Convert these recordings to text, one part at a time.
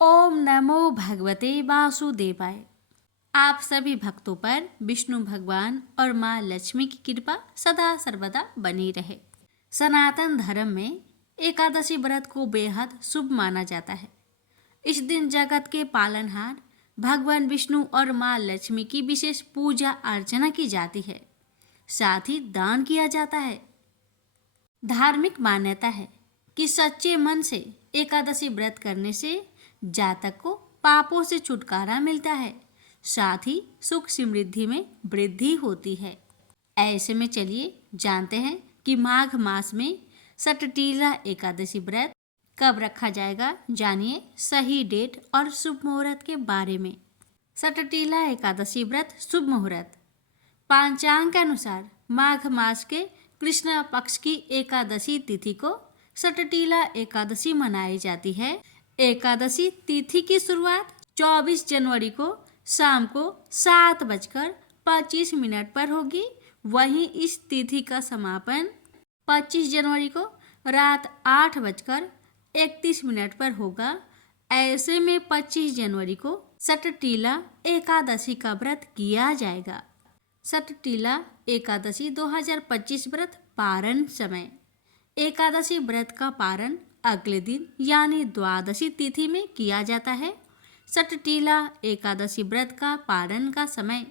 ओम नमो भगवते वासुदेवाय। आप सभी भक्तों पर विष्णु भगवान और माँ लक्ष्मी की कृपा सदा सर्वदा बनी रहे। सनातन धर्म में एकादशी व्रत को बेहद शुभ माना जाता है। इस दिन जगत के पालनहार भगवान विष्णु और माँ लक्ष्मी की विशेष पूजा अर्चना की जाती है, साथ ही दान किया जाता है। धार्मिक मान्यता है कि सच्चे मन से एकादशी व्रत करने से जातक को पापों से छुटकारा मिलता है, साथ ही सुख समृद्धि में वृद्धि होती है। ऐसे में चलिए जानते हैं कि माघ मास में सटटीला एकादशी व्रत कब रखा जाएगा। जानिए सही डेट और शुभ मुहूर्त के बारे में। सटटीला एकादशी व्रत शुभ मुहूर्त। पंचांग के अनुसार माघ मास के कृष्ण पक्ष की एकादशी तिथि को सटटीला एकादशी मनाई जाती है। एकादशी तिथि की शुरुआत 24 जनवरी को शाम को 7:25 पर होगी। वहीं इस तिथि का समापन 25 जनवरी को रात 8:31 पर होगा। ऐसे में 25 जनवरी को सटटीला एकादशी का व्रत किया जाएगा। सटटीला एकादशी 2025 व्रत पारण समय। एकादशी व्रत का पारण अगले दिन यानी द्वादशी तिथि में किया जाता है। सटटीला एकादशी व्रत का पारण का समय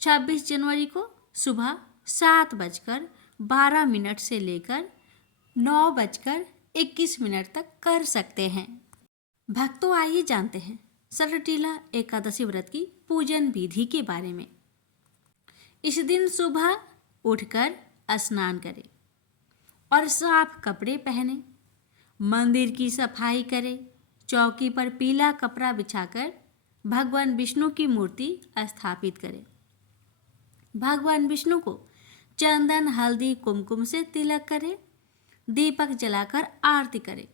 26 जनवरी को सुबह 7:12 से लेकर 9:21 तक कर सकते हैं। भक्तों आइए जानते हैं सटटीला एकादशी व्रत की पूजन विधि के बारे में। इस दिन सुबह उठकर स्नान करें और साफ कपड़े पहने, मंदिर की सफाई करें, चौकी पर पीला कपड़ा बिछाकर भगवान विष्णु की मूर्ति स्थापित करें। भगवान विष्णु को चंदन हल्दी कुमकुम से तिलक करें, दीपक जलाकर आरती करें,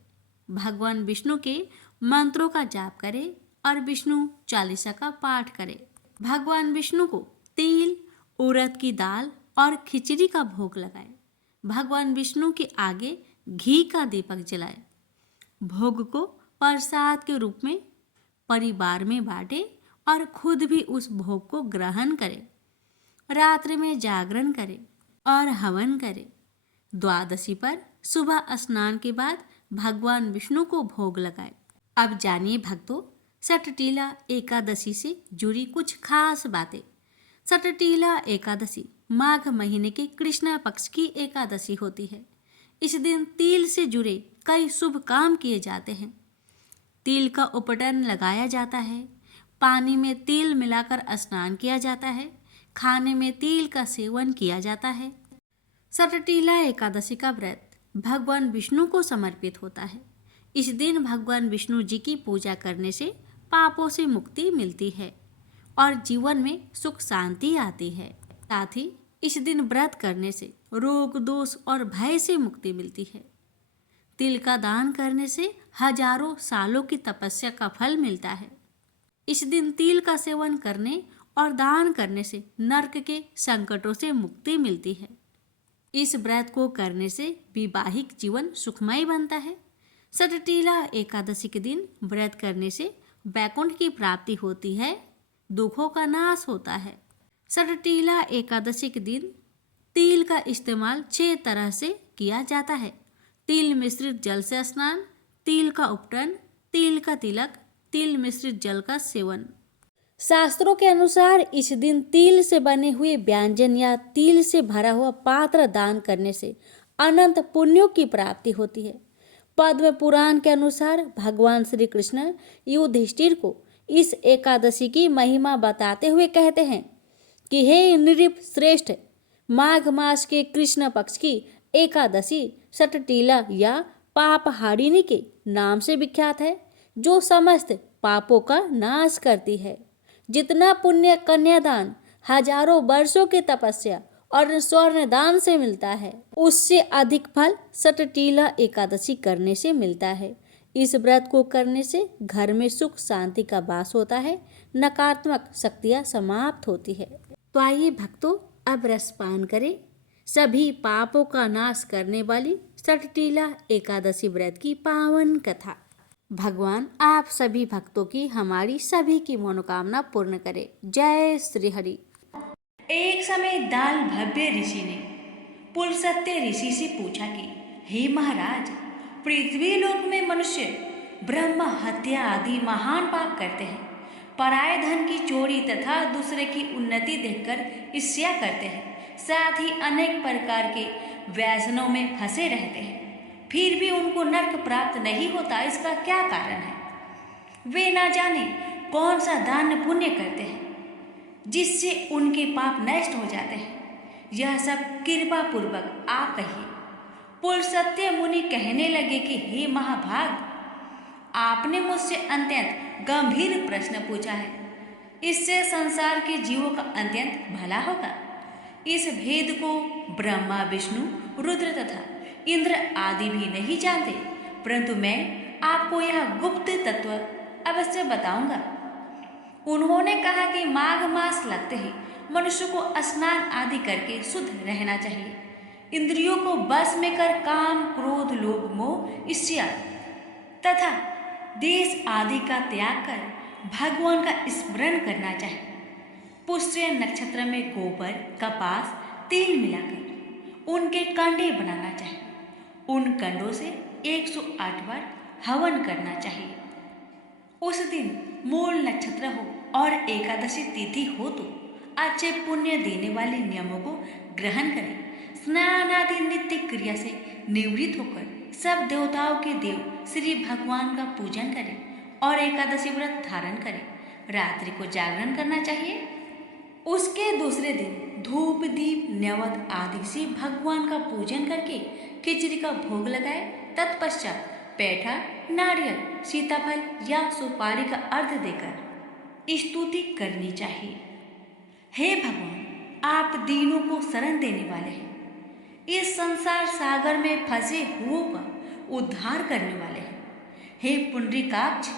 भगवान विष्णु के मंत्रों का जाप करें और विष्णु चालीसा का पाठ करें। भगवान विष्णु को तिल, उड़द की दाल और खिचड़ी का भोग लगाए। भगवान विष्णु के आगे घी का दीपक जलाए। भोग को प्रसाद के रूप में परिवार में बांटे और खुद भी उस भोग को ग्रहण करें। रात्रि में जागरण करें और हवन करें। द्वादशी पर सुबह स्नान के बाद भगवान विष्णु को भोग लगाए। अब जानिए भक्तों सटटीला एकादशी से जुड़ी कुछ खास बातें। सटटीला एकादशी माघ महीने के कृष्ण पक्ष की एकादशी होती है। इस दिन तिल से जुड़े कई शुभ काम किए जाते हैं। तिल का उपटन लगाया जाता है, पानी में तिल मिलाकर स्नान किया जाता है, खाने में तिल का सेवन किया जाता है। सटटीला एकादशी का व्रत भगवान विष्णु को समर्पित होता है। इस दिन भगवान विष्णु जी की पूजा करने से पापों से मुक्ति मिलती है और जीवन में सुख शांति आती है। साथ ही इस दिन व्रत करने से रोग दोष और भय से मुक्ति मिलती है। तिल का दान करने से हजारों सालों की तपस्या का फल मिलता है। इस दिन तिल का सेवन करने और दान करने से नरक के संकटों से मुक्ति मिलती है। इस व्रत को करने से वैवाहिक जीवन सुखमय बनता है। सटटीला एकादशी के दिन व्रत करने से वैकुंठ की प्राप्ति होती है, दुखों का नाश होता है। सटटीला एकादशी के दिन तिल का इस्तेमाल 6 तरह से किया जाता है। तिल मिश्रित जल से स्नान, तिल का उपटन, तिल का तिलक, तिल मिश्रित जल का सेवन। शास्त्रों के अनुसार इस दिन तिल से बने हुए व्यंजन या तिल से भरा हुआ पात्र दान करने से अनंत पुण्यों की प्राप्ति होती है। पद्म पुराण के अनुसार भगवान श्री कृष्ण युधिष्ठिर को इस एकादशी की महिमा बताते हुए कहते हैं कि हे नृप श्रेष्ठ, माघ मास के कृष्ण पक्ष की एकादशी सटटीला या पापहारिणी के नाम से विख्यात है, जो समस्त पापों का नाश करती है। जितना पुण्य कन्यादान, हजारों वर्षों की तपस्या और स्वर्ण दान से मिलता है, उससे अधिक फल सटटीला एकादशी करने से मिलता है। इस व्रत को करने से घर में सुख शांति का वास होता है, नकारात्मक शक्तियां समाप्त होती है। तो आइए भक्तों अब रसपान करें सभी पापों का नाश करने वाली सटटीला एकादशी व्रत की पावन कथा। भगवान आप सभी भक्तों की, हमारी सभी की मनोकामना पूर्ण करे। जय श्री हरि। एक समय दाल भव्य ऋषि ने पुलसत्य ऋषि से पूछा कि हे महाराज, पृथ्वी लोक में मनुष्य ब्रह्म हत्या आदि महान पाप करते हैं, पराये धन की चोरी तथा दूसरे की उन्नति देखकर ईर्ष्या करते हैं, साथ ही अनेक प्रकार के व्यसनों में फंसे रहते हैं, फिर भी उनको नरक प्राप्त नहीं होता। इसका क्या कारण है? वे ना जाने कौन सा दान पुण्य करते हैं जिससे उनके पाप नष्ट हो जाते हैं। यह सब कृपा पूर्वक आप कहिए। पुलस्त्य मुनि कहने लगे कि हे महाभाग, आपने मुझसे अत्यंत गंभीर प्रश्न पूछा है। इससे संसार के जीवों का अत्यंत भला होगा। इस भेद को ब्रह्मा, विष्णु, रुद्र तथा इंद्र आदि भी नहीं जानते, परंतु मैं आपको यह गुप्त तत्व अवश्य बताऊंगा। उन्होंने कहा कि माघ मास लगते ही मनुष्य को स्नान आदि करके शुद्ध रहना चाहिए। इंद्रियों को बस में कर काम, क्रोध, लोभ, मोह, ईर्ष्या तथा देश आदि का त्याग कर भगवान का स्मरण करना चाहिए। पुष्य नक्षत्र में गोबर, कपास, तिल मिलाकर उनके कंडे बनाना चाहिए। उन कंडों से 108 बार हवन करना चाहिए। उस दिन मूल नक्षत्र हो और एकादशी तिथि हो तो अच्छे पुण्य देने वाले नियमों को ग्रहण करें। स्नान आदि नित्य क्रिया से निवृत्त होकर सब देवताओं के देव श्री भगवान का पूजन करें और एकादशी व्रत धारण करें। रात्रि को जागरण करना चाहिए। उसके दूसरे दिन धूप, दीप, नैवेद्य आदि से भगवान का पूजन करके खिचड़ी का भोग लगाए। तत्पश्चात पेठा, नारियल, सीताफल या सुपारी का अर्घ देकर स्तुति करनी चाहिए। हे भगवान, आप दीनों को शरण देने वाले हैं। इस संसार सागर में फंसे हुओं का उद्धार करने वाले हैं। हे पुंडरीकाक्ष,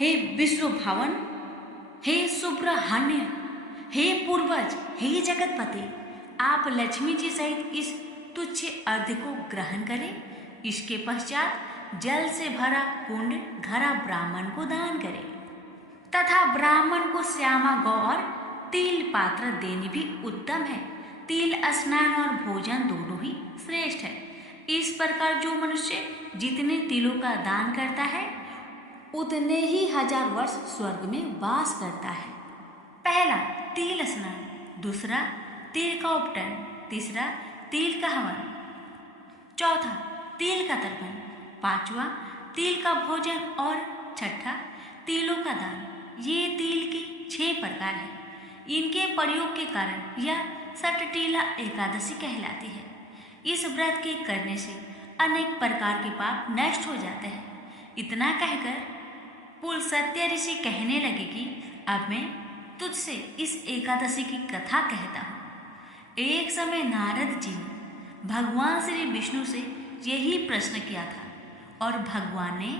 हे विष्णु भावन, हे सुब्रह्मण्य, हे पूर्वज, हे जगतपति, आप लक्ष्मी जी सहित इस तुच्छ अर्घ को ग्रहण करें। इसके पश्चात जल से भरा कुंड घड़ा ब्राह्मण को दान करें तथा ब्राह्मण को श्यामा गौ और तिल पात्र देनी भी उत्तम है। तिल स्नान और भोजन दोनों ही श्रेष्ठ है। इस प्रकार जो मनुष्य जितने तिलों का दान करता है उतने ही 1000 वर्ष स्वर्ग में वास करता है। पहला तिल स्नान, दूसरा तिल का उपटन, तीसरा तिल का हवन, चौथा तिल का तर्पण, पांचवा तिल का भोजन और छठा तिलों का दान। ये तिल की 6 प्रकार है। इनके प्रयोग के कारण यह सटटीला एकादशी कहलाती है। इस व्रत के करने से अनेक प्रकार के पाप नष्ट हो जाते हैं। इतना कहकर पुलस्त्य ऋषि कहने लगे कि अब मैं तुझसे इस एकादशी की कथा कहता हूँ। एक समय नारद जी ने भगवान श्री विष्णु से यही प्रश्न किया था और भगवान ने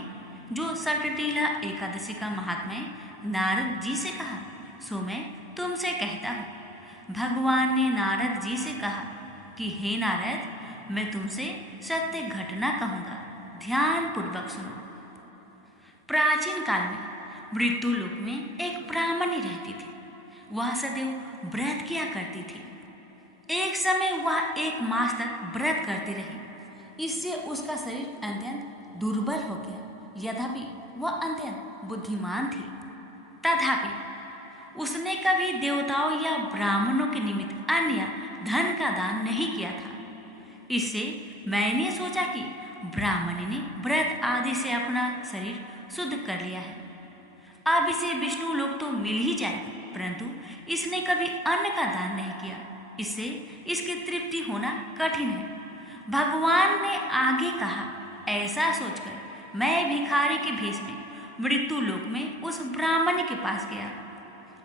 जो सटटीला एकादशी का महात्म्य नारद जी से कहा सो मैं तुमसे कहता हूँ। भगवान ने नारद जी से कहा कि हे नारद, मैं तुमसे सत्य घटना कहूँगा, ध्यान पूर्वक सुनो। प्राचीन काल में मृत्युलोक में एक ब्राह्मणी रहती थी। वह सदैव व्रत किया करती थी। एक समय वह 1 मास तक व्रत करती रही। इससे उसका शरीर अत्यंत दुर्बल हो गया। यद्यपि वह अत्यंत बुद्धिमान थी, तथापि उसने कभी देवताओं या ब्राह्मणों के निमित्त अन्य धन का दान नहीं किया था। इससे मैंने सोचा कि ब्राह्मणी ने व्रत आदि से अपना शरीर शुद्ध कर लिया है, अब इसे विष्णु लोक तो मिल ही जाएगा, परंतु इसने कभी अन्न का दान नहीं किया। इससे इसकी तृप्ति होना कठिन है। भगवान ने आगे कहा, ऐसा सोचकर मैं भिखारी के भेष में मृत्यु लोक में उस ब्राह्मणी के पास गया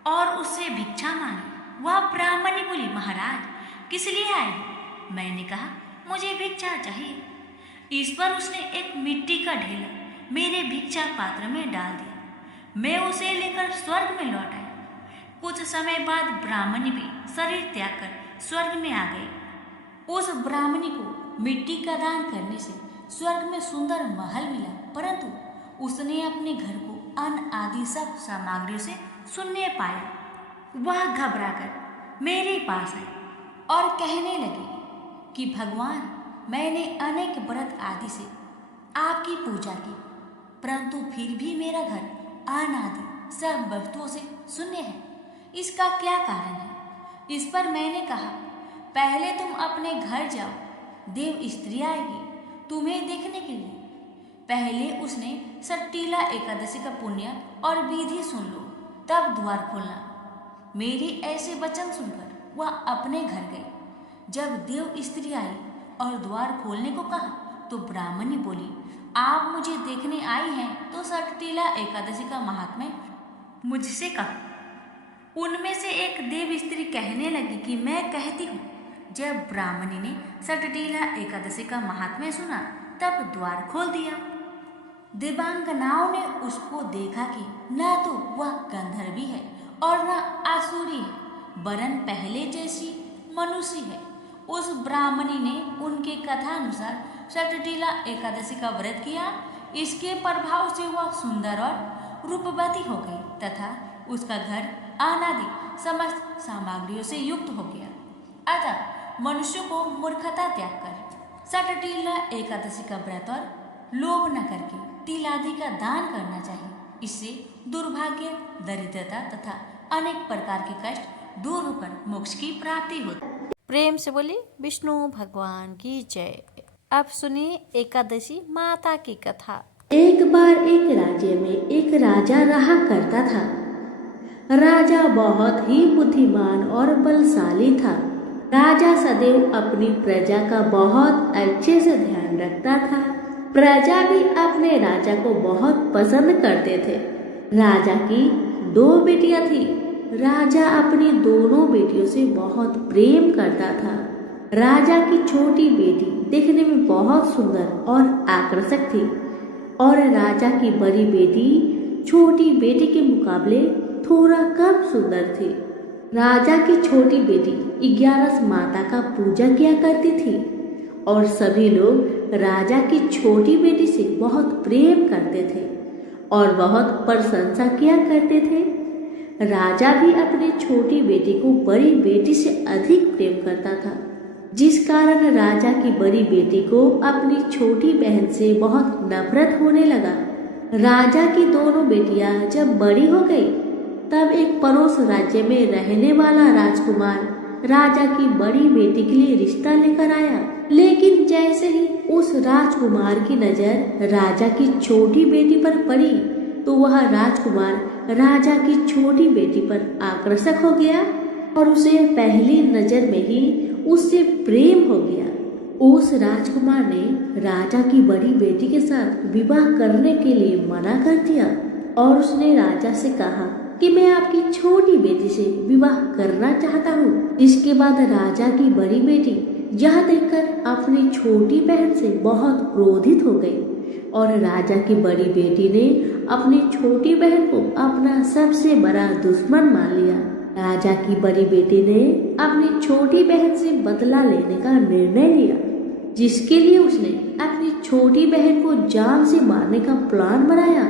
और उससे भिक्षा मांगी। वह ब्राह्मणी बोली, महाराज किस लिए आए हो? मैंने कहा, मुझे भिक्षा चाहिए। इस पर उसने एक मिट्टी का ढेला मेरे भिक्षा पात्र में डाल दिया। मैं उसे लेकर स्वर्ग में लौट आया। कुछ समय बाद ब्राह्मणी भी शरीर त्याग कर स्वर्ग में आ गई। उस ब्राह्मणी को मिट्टी का दान करने से स्वर्ग में सुंदर महल मिला, परंतु उसने अपने घर को अन्न आदि सब सामग्रियों से शून्य पाया। वह घबराकर मेरे पास आई और कहने लगी कि भगवान, मैंने अनेक व्रत आदि से आपकी पूजा की, परंतु फिर भी मेरा घर अन्न आदि सब वस्तुओं से शून्य है। इसका क्या कारण है? इस पर मैंने कहा, पहले तुम अपने घर जाओ, देव स्त्री आएगी तुम्हें देखने के लिए। पहले उसने सट्टीला एकादशी का पुण्य और विधि सुन लो, तब द्वार खोलना। मेरे ऐसे वचन सुनकर वह अपने घर गई। जब देव स्त्री आई और द्वार खोलने को कहा तो ब्राह्मणी बोली, आप मुझे देखने आई हैं तो सट्टीला एकादशी का महात्म्य मुझसे कहो। उनमें से एक देव स्त्री कहने लगी कि मैं कहती हूँ। जब ब्राह्मणी ने सट्टीला एकादशी का महात्म्य सुना तब द्वार खोल दिया। देवांगनाओं ने उसको देखा कि न तो वह गंधर्वी है और न आसुरी है, वरन पहले जैसी मनुष्य है। उस ब्राह्मणी ने उनके कथानुसार सट्टीला एकादशी का व्रत किया। इसके प्रभाव से वह सुंदर और रूपवती हो गई तथा उसका घर अनादि समस्त सामग्रियों से युक्त हो गया। अतः मनुष्य को मूर्खता त्याग कर सट्टीला एकादशी का व्रत और लोभ न करके तिल आदि का दान करना चाहिए। इससे दुर्भाग्य, दरिद्रता तथा अनेक प्रकार के कष्ट दूर होकर मोक्ष की प्राप्ति होती। प्रेम से बोले विष्णु भगवान की जय। अब सुनिए एकादशी माता की कथा। एक बार एक राज्य में एक राजा रहा करता था। राजा बहुत ही बुद्धिमान और बलशाली था। राजा सदैव अपनी प्रजा का बहुत अच्छे से ध्यान रखता था। प्रजा भी अपने राजा को बहुत पसंद करते थे। राजा की 2 बेटियां थी। राजा अपनी दोनों बेटियों से बहुत प्रेम करता था। राजा की छोटी बेटी देखने में बहुत सुंदर और आकर्षक थी और राजा की बड़ी बेटी छोटी बेटी के मुकाबले थोड़ा कम सुंदर थी। राजा की छोटी बेटी 11 माता का पूजा किया करती थी और सभी लोग राजा की छोटी बेटी से बहुत प्रेम करते थे और बहुत प्रशंसा किया करते थे। राजा भी अपनी छोटी बेटी को बड़ी बेटी से अधिक प्रेम करता था, जिस कारण राजा की बड़ी बेटी को अपनी छोटी बहन से बहुत नफरत होने लगा। राजा की दोनों बेटियां जब बड़ी हो गई तब एक पड़ोस राज्य में रहने वाला राजकुमार राजा की बड़ी बेटी के लिए रिश्ता लेकर आया। लेकिन जैसे ही उस राजकुमार की नजर राजा की छोटी बेटी पर पड़ी तो वह राजकुमार राजा की छोटी बेटी पर आकर्षक हो गया और उसे पहली नजर में ही उससे प्रेम हो गया। उस राजकुमार ने राजा की बड़ी बेटी के साथ विवाह करने के लिए मना कर दिया और उसने राजा से कहा कि मैं आपकी छोटी बेटी से विवाह करना चाहता हूँ। इसके बाद राजा की बड़ी बेटी यह देखकर अपनी छोटी बहन से बहुत क्रोधित हो गई और राजा की बड़ी बेटी ने अपनी छोटी बहन को अपना सबसे बड़ा दुश्मन मान लिया। राजा की बड़ी बेटी ने अपनी छोटी बहन से बदला लेने का निर्णय लिया, जिसके लिए उसने अपनी छोटी बहन को जान से मारने का प्लान बनाया।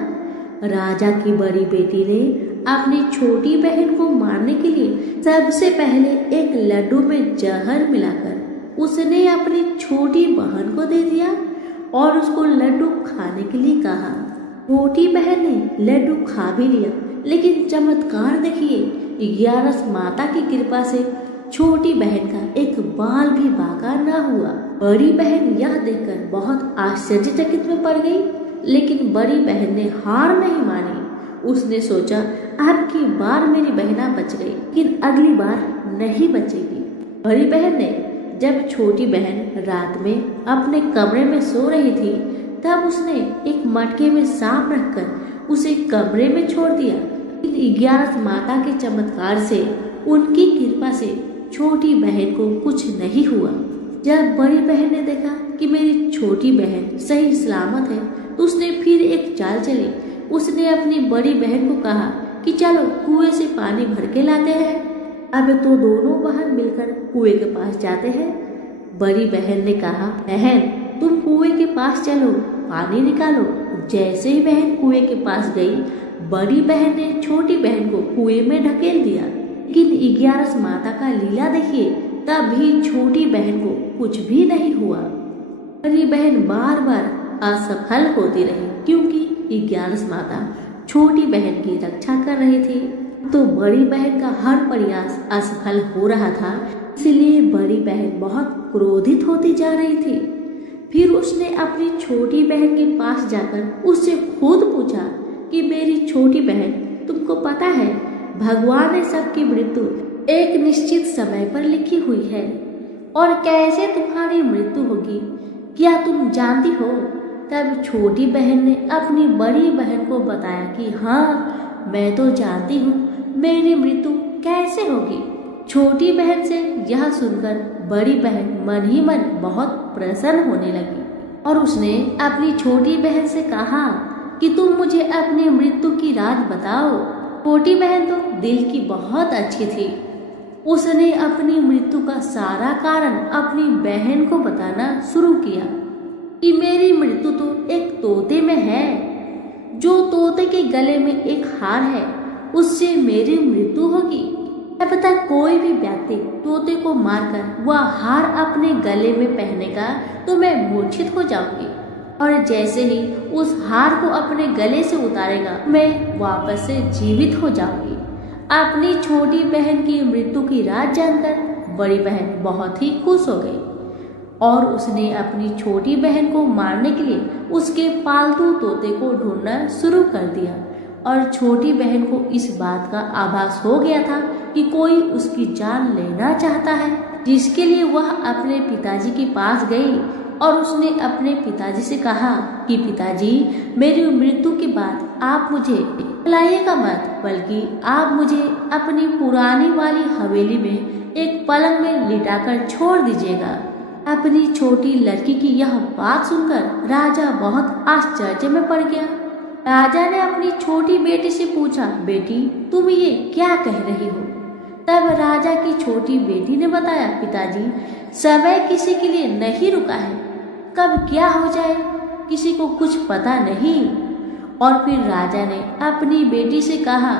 राजा की बड़ी बेटी ने अपनी छोटी बहन को मारने के लिए सबसे पहले एक लड्डू में जहर मिलाकर उसने अपनी छोटी बहन को दे दिया और उसको लड्डू खाने के लिए कहा। छोटी बहन ने लड्डू खा भी लिया, लेकिन चमत्कार देखिए, 11 माता की कृपा से छोटी बहन का एक बाल भी बाका न हुआ। बड़ी बहन यह देखकर बहुत आश्चर्यचकित में पड़ गई, लेकिन बड़ी बहन ने हार नहीं मानी। उसने सोचा, अब की बार मेरी बहना बच गई, लेकिन अगली बार नहीं बचेगी। बड़ी बहन ने जब छोटी बहन रात में अपने कमरे में सो रही थी तब उसने एक मटके में सांप रखकर उसे कमरे में छोड़ दिया। 11 माता के चमत्कार से, उनकी कृपा से छोटी बहन को कुछ नहीं हुआ। जब बड़ी बहन ने देखा कि मेरी छोटी बहन सही सलामत है तो उसने फिर एक चाल चली। उसने अपनी बड़ी बहन को कहा कि चलो कुएं से पानी भर के लाते हैं। अब तो दोनों बहन मिलकर कुएं के पास जाते हैं। बड़ी बहन ने कहा, बहन तुम कुएं के पास चलो, पानी निकालो। जैसे ही बहन कुएं के पास गई, बड़ी बहन ने छोटी बहन को कुएं में ढकेल दिया। लेकिन 11 माता का लीला देखिए, तभी छोटी बहन को कुछ भी नहीं हुआ। बड़ी बहन बार बार असफल होती रही क्योंकि 11 माता छोटी बहन की रक्षा कर रही थी। तो बड़ी बहन का हर प्रयास असफल हो रहा था, इसलिए बड़ी बहन बहुत क्रोधित होती जा रही थी। फिर उसने अपनी छोटी बहन के पास जाकर उससे खुद पूछा कि मेरी छोटी बहन, तुमको पता है भगवान ने सबकी मृत्यु एक निश्चित समय पर लिखी हुई है, और कैसे तुम्हारी मृत्यु होगी क्या तुम जानती हो? तब छोटी बहन ने अपनी बड़ी बहन को बताया कि हाँ, मैं तो जानती हूँ मेरी मृत्यु कैसे होगी। छोटी बहन से यह सुनकर बड़ी बहन मन ही मन बहुत प्रसन्न होने लगी और उसने अपनी छोटी बहन से कहा कि तुम मुझे अपनी मृत्यु की राज बताओ। छोटी बहन तो दिल की बहुत अच्छी थी। उसने अपनी मृत्यु का सारा कारण अपनी बहन को बताना शुरू किया कि मेरी मृत्यु तो एक तोते में है। जो तोते के गले में एक हार है, उससे मेरी मृत्यु होगी। क्या पता कोई भी व्यक्ति तोते को मारकर वह हार अपने गले में पहनेगा तो मैं मूर्छित हो जाऊंगी, और जैसे ही उस हार को अपने गले से उतारेगा मैं वापस से जीवित हो जाऊंगी। अपनी छोटी बहन की मृत्यु की राज जानकर बड़ी बहन बहुत ही खुश हो गई और उसने अपनी छोटी बहन को मारने के लिए उसके पालतू तोते को ढूंढना शुरू कर दिया। और छोटी बहन को इस बात का आभास हो गया था कि कोई उसकी जान लेना चाहता है, जिसके लिए वह अपने पिताजी के पास गई और उसने अपने पिताजी से कहा कि पिताजी, मेरी मृत्यु के बाद आप मुझे लाइएगा मत, बल्कि आप मुझे अपनी पुरानी वाली हवेली में एक पलंग में लिटाकर छोड़ दीजिएगा। अपनी छोटी लड़की की यह बात सुनकर राजा बहुत आश्चर्य में पड़ गया। राजा ने अपनी छोटी बेटी से पूछा, बेटी तुम ये क्या कह रही हो? तब राजा की छोटी बेटी ने बताया, पिताजी समय किसी के लिए नहीं रुका है, कब क्या हो जाए किसी को कुछ पता नहीं। और फिर राजा ने अपनी बेटी से कहा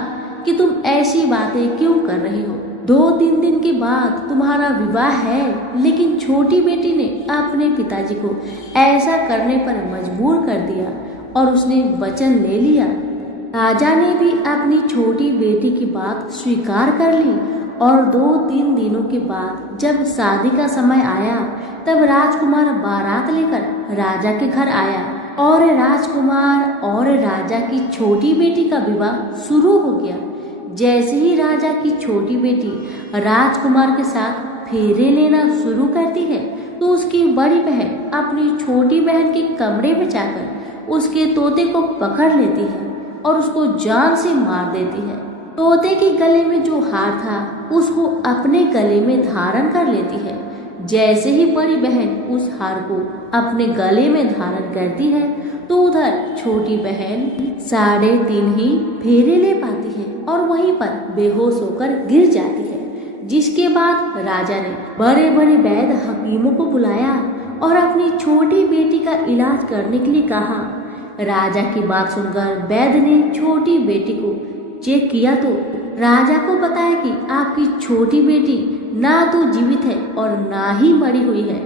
कि तुम ऐसी बातें क्यों कर रही हो? 2-3 दिन के बाद तुम्हारा विवाह है। लेकिन छोटी बेटी ने अपने पिताजी को ऐसा करने पर मजबूर कर दिया और उसने वचन ले लिया। राजा ने भी अपनी छोटी बेटी की बात स्वीकार कर ली और 2-3 दिनों के बाद जब शादी का समय आया तब राजकुमार बारात लेकर राजा के घर आया और राजकुमार और राजा की छोटी बेटी का विवाह शुरू हो गया। जैसे ही राजा की छोटी बेटी राजकुमार के साथ फेरे लेना शुरू करती है तो उसकी बड़ी बहन अपनी छोटी बहन के कमरे में जाकर उसके तोते को पकड़ लेती है और उसको जान से मार देती है। तोते के गले में जो हार था उसको अपने गले में धारण कर लेती है। जैसे ही बड़ी बहन उस हार को अपने गले में धारण करती है तो उधर छोटी बहन 3.5 ही फेरे ले पाती है और वहीं पर बेहोश होकर गिर जाती है। जिसके बाद राजा ने बड़े बड़े वैद्य हकीमों को बुलाया और अपनी छोटी बेटी का इलाज करने के लिए कहा। राजा की बात सुनकर वैद्य ने छोटी बेटी को चेक किया तो राजा को बताया कि आपकी छोटी बेटी ना तो जीवित है और ना ही मरी हुई है।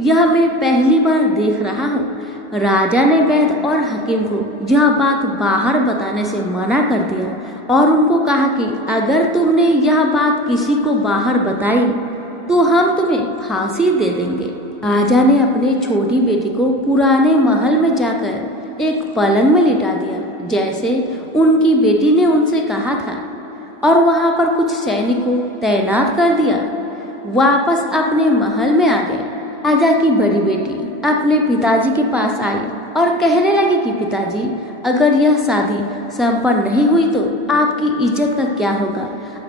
यह मैं पहली बार देख रहा हूँ। राजा ने वैद्य और हकीम को यह बात बाहर बताने से मना कर दिया और उनको कहा कि अगर तुमने यह बात किसी को बाहर बताई तो हम तुम्हें फांसी दे देंगे। राजा ने अपनी छोटी बेटी को पुराने महल में जाकर एक पलंग में लिटा दिया जैसे उनकी बेटी ने उनसे कहा था और वहां पर कुछ सैनिकों तैनात कर दिया। वापस अपने महल में आ गए। राजा की बड़ी बेटी अपने पिताजी के पास आई और कहने लगी कि पिताजी, अगर यह शादी संपन्न नहीं हुई तो आपकी इज्जत का क्या होगा?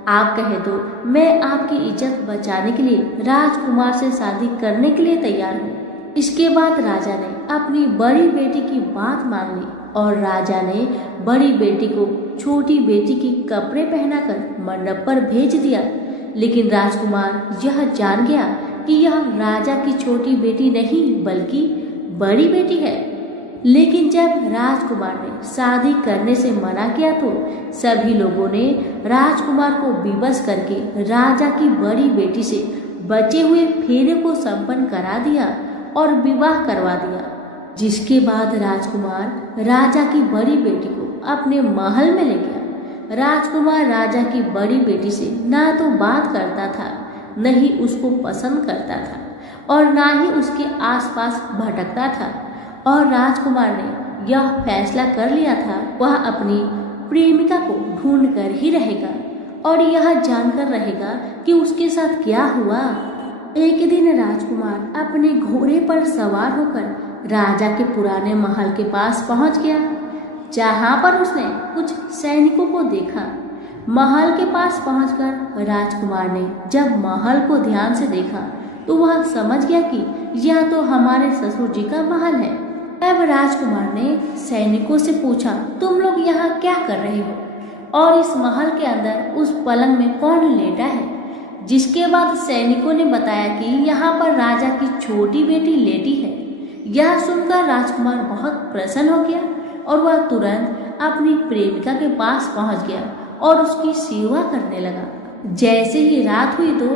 आप कहे तो मैं आपकी इज्जत बचाने के लिए राजकुमार से शादी करने के लिए तैयार हूँ। इसके बाद राजा ने अपनी बड़ी बेटी की बात मान ली और राजा ने बड़ी बेटी को छोटी बेटी की कपड़े पहनाकर मंडप पर भेज दिया। लेकिन राजकुमार यह जान गया कि यह राजा की छोटी बेटी नहीं बल्कि बड़ी बेटी है। लेकिन जब राजकुमार ने शादी करने से मना किया तो सभी लोगों ने राजकुमार को विवश करके राजा की बड़ी बेटी से बचे हुए फेरे को संपन्न करा दिया और विवाह करवा दिया। जिसके बाद राजकुमार राजा की बड़ी बेटी को अपने महल में ले गया। राजकुमार राजा की बड़ी बेटी से ना तो बात करता था, न ही उसको पसंद करता था और ना ही उसके आसपास भटकता था। और राजकुमार ने यह फैसला कर लिया था वह अपनी प्रेमिका को ढूंढ कर ही रहेगा और यह जानकर रहेगा कि उसके साथ क्या हुआ। एक दिन राजकुमार अपने घोड़े पर सवार होकर राजा के पुराने महल के पास पहुंच गया, जहां पर उसने कुछ सैनिकों को देखा। महल के पास पहुंचकर राजकुमार ने जब महल को ध्यान से देखा तो वह समझ गया कि यह तो हमारे ससुर जी का महल है। तब राजकुमार ने सैनिकों से पूछा, तुम लोग यहाँ क्या कर रहे हो और इस महल के अंदर उस पलंग में कौन लेटा है? जिसके बाद सैनिकों ने बताया कि यहाँ पर राजा की छोटी बेटी लेटी है। यह सुनकर राजकुमार बहुत प्रसन्न हो गया और वह तुरंत अपनी प्रेमिका के पास पहुंच गया और उसकी सेवा करने लगा। जैसे ही रात हुई तो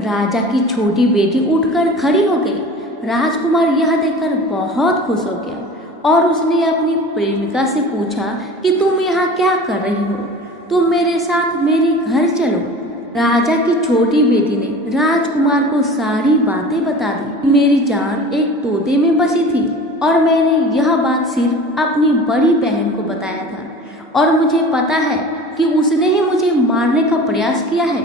राजा की छोटी बेटी उठकर खड़ी हो गई। राजकुमार यह देखकर बहुत खुश हो गया और उसने अपनी प्रेमिका से पूछा कि तुम यहाँ क्या कर रही हो? तुम मेरे साथ मेरे घर चलो। राजा की छोटी बेटी ने राजकुमार को सारी बातें बता दी। मेरी जान एक तोते में बसी थी और मैंने यह बात सिर्फ अपनी बड़ी बहन को बताया था और मुझे पता है कि उसने ही मुझे मारने का प्रयास किया है।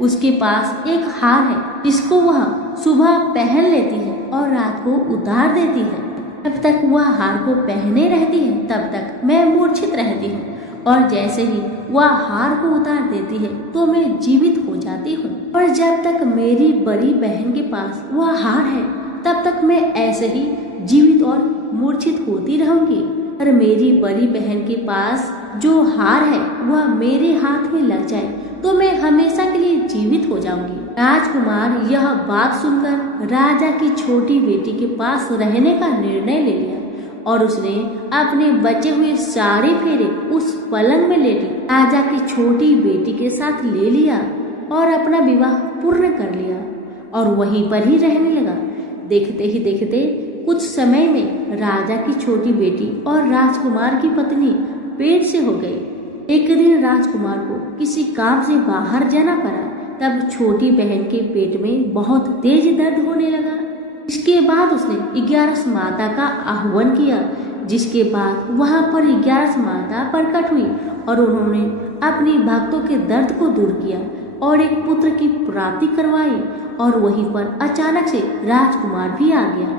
उसके पास एक हार है जिसको वह सुबह पहन लेती है और रात को उतार देती है। जब तक वह हार को पहने रहती है तब तक मैं मूर्छित रहती हूँ और जैसे ही वह हार को उतार देती है तो मैं जीवित हो जाती हूँ। और जब तक मेरी बड़ी बहन के पास वह हार है तब तक मैं ऐसे ही जीवित और मूर्छित होती रहूंगी। और मेरी बड़ी बहन के पास जो हार है वह मेरे हाथ में लग जाए तो मैं हमेशा के लिए जीवित हो जाऊंगी। राजकुमार यह बात सुनकर राजा की छोटी बेटी के पास रहने का निर्णय ले लिया और उसने अपने बचे हुए सारे फेरे उस पलंग में लेटी राजा की छोटी बेटी के साथ ले लिया और अपना विवाह पूर्ण कर लिया और वहीं पर ही रहने लगा। देखते ही देखते कुछ समय में राजा की छोटी बेटी और राजकुमार की पत्नी पेट से हो गई। एक दिन राजकुमार को किसी काम से बाहर जाना पड़ा। तब छोटी बहन के पेट में बहुत तेज दर्द होने लगा। इसके बाद उसने 11 माता का आह्वान किया, जिसके बाद वहां पर 11 माता प्रकट हुई और उन्होंने अपनी भक्तों के दर्द को दूर किया और एक पुत्र की प्राप्ति करवाई। और वहीं पर अचानक से राजकुमार भी आ गया।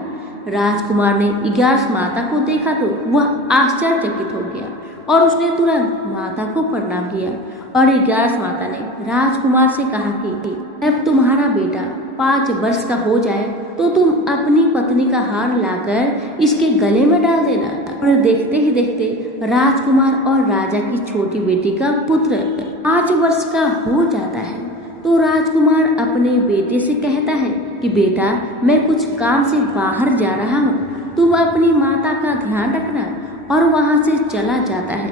राजकुमार ने 11 माता को देखा तो वह आश्चर्यचकित हो गया और उसने तुरंत माता को प्रणाम किया। और 11 माता ने राजकुमार से कहा कि अब तुम्हारा बेटा 5 वर्ष का हो जाए तो तुम अपनी पत्नी का हार लाकर इसके गले में डाल देना। और देखते ही देखते राजकुमार और राजा की छोटी बेटी का पुत्र 5 वर्ष का हो जाता है। तो राजकुमार अपने बेटे से कहता है कि बेटा, मैं कुछ काम से बाहर जा रहा हूँ, तुम अपनी माता का ध्यान रखना। और वहाँ से चला जाता है।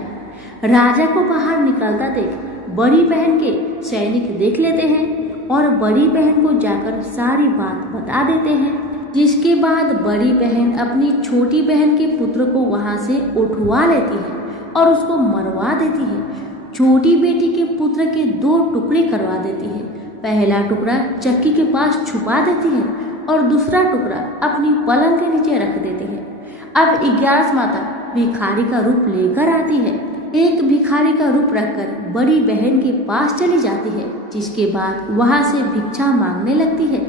राजा को बाहर निकलता देख बड़ी बहन के सैनिक देख लेते हैं और बड़ी बहन को जाकर सारी बात बता देते हैं। जिसके बाद बड़ी बहन अपनी छोटी बहन के पुत्र को वहाँ से उठवा लेती है और उसको मरवा देती है। छोटी बेटी के पुत्र के 2 टुकड़े करवा देती है। पहला टुकड़ा चक्की के पास छुपा देती है और दूसरा टुकड़ा अपनी पलंग के नीचे रख देती है। अब 11 माता भिखारी का रूप लेकर आती है। एक भिखारी का रूप रखकर बड़ी बहन के पास चली जाती है, जिसके बाद वहां से भिक्षा मांगने लगती है।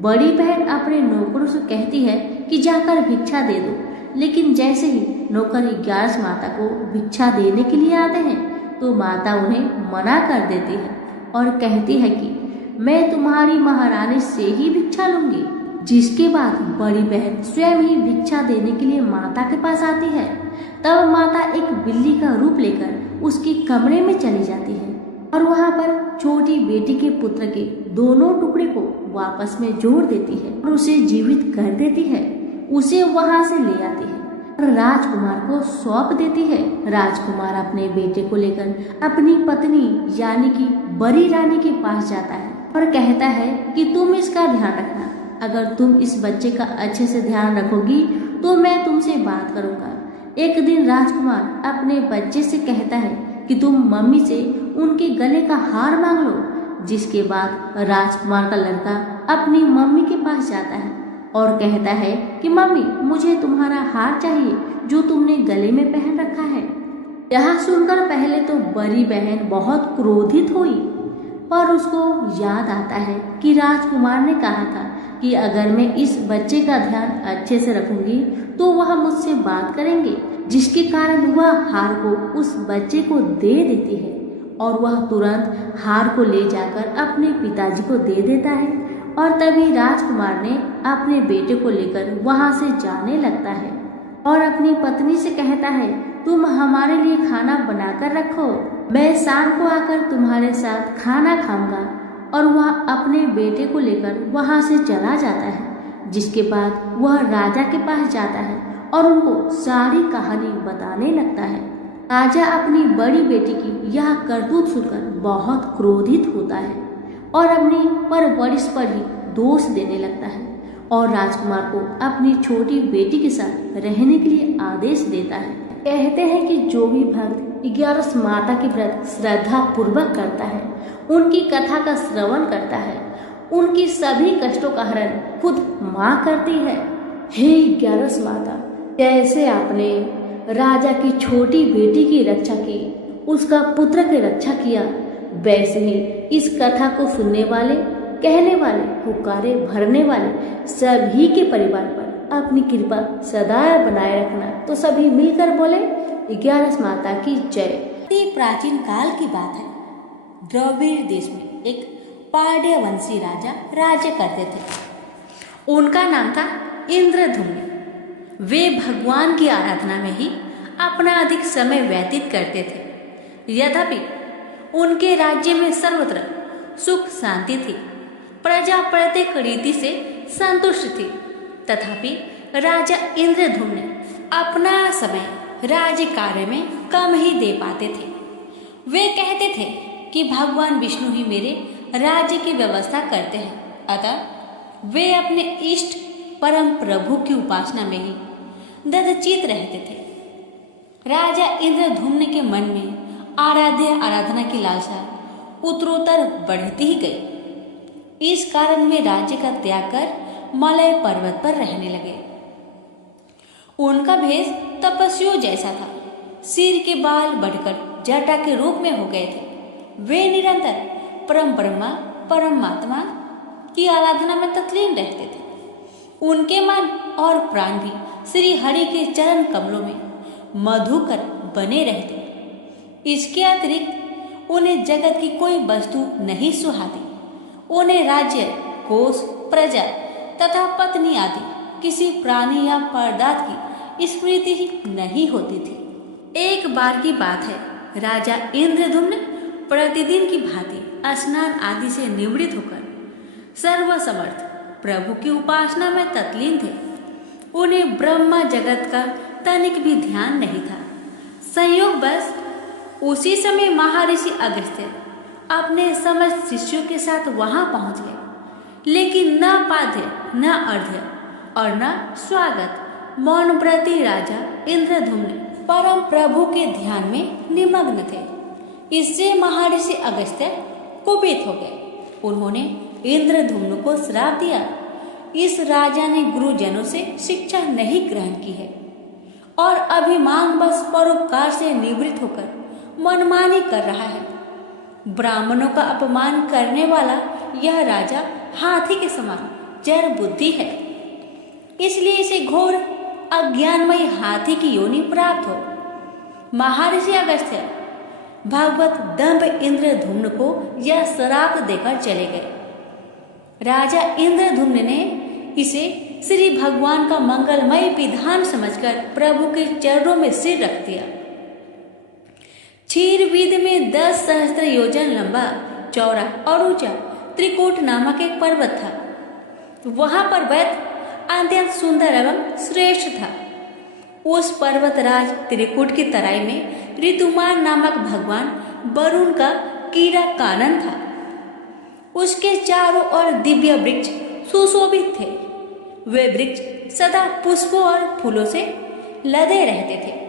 बड़ी बहन अपने नौकरों से कहती है कि जाकर भिक्षा दे दो, लेकिन जैसे ही नौकर 11 माता को भिक्षा देने के लिए आते हैं तो माता उन्हें मना कर देती है और कहती है कि मैं तुम्हारी महारानी से ही भिक्षा लूंगी। जिसके बाद बड़ी बहन स्वयं ही भिक्षा देने के लिए माता के पास आती है। तब माता एक बिल्ली का रूप लेकर उसके कमरे में चली जाती है और वहां पर छोटी बेटी के पुत्र के दोनों टुकड़े को वापस में जोड़ देती है और उसे जीवित कर देती है। उसे वहां से ले आती है। और राजकुमार को सौंप देती है। राजकुमार अपने बेटे को लेकर अपनी पत्नी यानी कि बड़ी रानी के पास जाता है और कहता है कि तुम इसका ध्यान रखना। अगर तुम इस बच्चे का अच्छे से ध्यान रखोगी तो मैं तुमसे बात करूंगा। एक दिन राजकुमार अपने बच्चे से कहता है कि तुम मम्मी से उनके गले का हार मांग लो। जिसके बाद राजकुमार का लड़का अपनी मम्मी के पास जाता है और कहता है कि मम्मी, मुझे तुम्हारा हार चाहिए जो तुमने गले में पहन रखा है। यह सुनकर पहले तो बड़ी बहन बहुत क्रोधित हुई, पर उसको याद आता है कि राजकुमार ने कहा था कि अगर मैं इस बच्चे का ध्यान अच्छे से रखूंगी तो वह मुझसे बात करेंगे, जिसके कारण वह हार को उस बच्चे को दे देती है और वह तुरंत हार को ले जाकर अपने पिताजी को दे देता है। और तभी राजकुमार ने अपने बेटे को लेकर वहां से जाने लगता है और अपनी पत्नी से कहता है, तुम हमारे लिए खाना बनाकर रखो, मैं शाम को आकर तुम्हारे साथ खाना खाऊंगा। और वह अपने बेटे को लेकर वहां से चला जाता है। जिसके बाद वह राजा के पास जाता है और उनको सारी कहानी बताने लगता है। राजा अपनी बड़ी बेटी की यह करतूत सुनकर बहुत क्रोधित होता है और अपनी परवरिश पर ही दोष देने लगता है और राजकुमार को अपनी छोटी बेटी के साथ रहने के लिए आदेश देता है। कहते हैं कि जो भी भक्त 11 माता के व्रत श्रद्धा पूर्वक करता है, उनकी कथा का श्रवण करता है, उनकी सभी कष्टों का हरण खुद माँ करती है। हे 11 माता, जैसे आपने राजा की छोटी बेटी की रक्षा की, उसका पुत्र की रक्षा किया, वैसे ही इस कथा को सुनने वाले, कहने वाले, पुकारे भरने वाले सभी के परिवार पर अपनी कृपा सदा बनाए रखना। तो सभी मिलकर बोले 11 माता की जय। ये प्राचीन काल की बात है। द्रविड़ देश में एक पांड्यवंशी राजा राज्य करते थे। उनका नाम था इंद्रधुम्न। वे भगवान की आराधना में ही अपना अधिक समय व्यतीत करते थे। यद्यपि उनके राज्य में सर्वत्र सुख शांति थी, प्रजा प्रत्येक रीति से संतुष्ट थी, तथापि राजा इंद्रधुम्न अपना समय राज्य कार्य में कम ही दे पाते थे। वे कहते थे कि भगवान विष्णु ही मेरे राज्य की व्यवस्था करते हैं, अतः वे अपने इष्ट परम प्रभु की उपासना में ही ददचित रहते थे। राजा इंद्रधुम्न के मन में आराधना की लालसा उत्तरोत्तर बढ़ती ही गई। इस कारण वे राज्य का त्याग कर मलय पर्वत पर रहने लगे। उनका भेष तपस्वियों जैसा था। सिर के बाल बढ़कर जटा के रूप में हो गए थे। वे निरंतर परम ब्रह्मा परमात्मा की आराधना में तत्लीन रहते थे। उनके मन और प्राण भी श्री हरि के चरण कमलों में मधुकर बने रहते। इसके अतिरिक्त उन्हें जगत की कोई वस्तु नहीं सुहाती। उन्हें राज्य, कोष, प्रजा तथा पत्नी आदि किसी प्राणी या पदार्थ की स्मृति ही नहीं होती थी। एक बार की बात है, राजा इंद्रधुम्न प्रतिदिन की भांति स्नान आदि से निवृत्त होकर सर्वसमर्थ प्रभु की उपासना में तत्लीन थे। उन्हें ब्रह्मा जगत का तनिक भी ध्यान नहीं था। संयोग बस उसी समय महर्षि अगस्त्य अपने समस्त शिष्यों के साथ वहां पहुंच गए, लेकिन न पाद्य, न अर्घ्य और न स्वागत। मौन व्रती राजा इंद्रधुम्न परम प्रभु के ध्यान में निमग्न थे। इससे महर्षि अगस्त्य कुपित हो गए। उन्होंने इंद्रधुम्न को श्राप दिया, इस राजा ने गुरुजनों से शिक्षा नहीं ग्रहण की है और अभिमान बस परोपकार से निवृत्त होकर मनमानी कर रहा है। ब्राह्मणों का अपमान करने वाला यह राजा हाथी के समान जड़ बुद्धि है, इसलिए इसे घोर अज्ञानमयी हाथी की योनि प्राप्त हो। महर्षि अगस्त्य भगवत दंभ इंद्रधुम्न को यह श्राप देकर चले गए। राजा इंद्रधुम्न ने इसे श्री भगवान का मंगलमय विधान समझकर प्रभु के चरणों में सिर रख दिया। क्षीरविद में 10 सहस्त्र योजन लंबा, चौड़ा और ऊंचा त्रिकूट नामक एक पर्वत था। वहां पर वैद्य अत्यंत सुंदर एवं श्रेष्ठ था। उस पर्वतराज त्रिकुट की तराई में ऋतुमान नामक भगवान वरुण का कीड़ा कानन था। उसके चारों ओर दिव्य वृक्ष सुशोभित थे। वे वृक्ष सदा पुष्पों और फूलों से लदे रहते थे।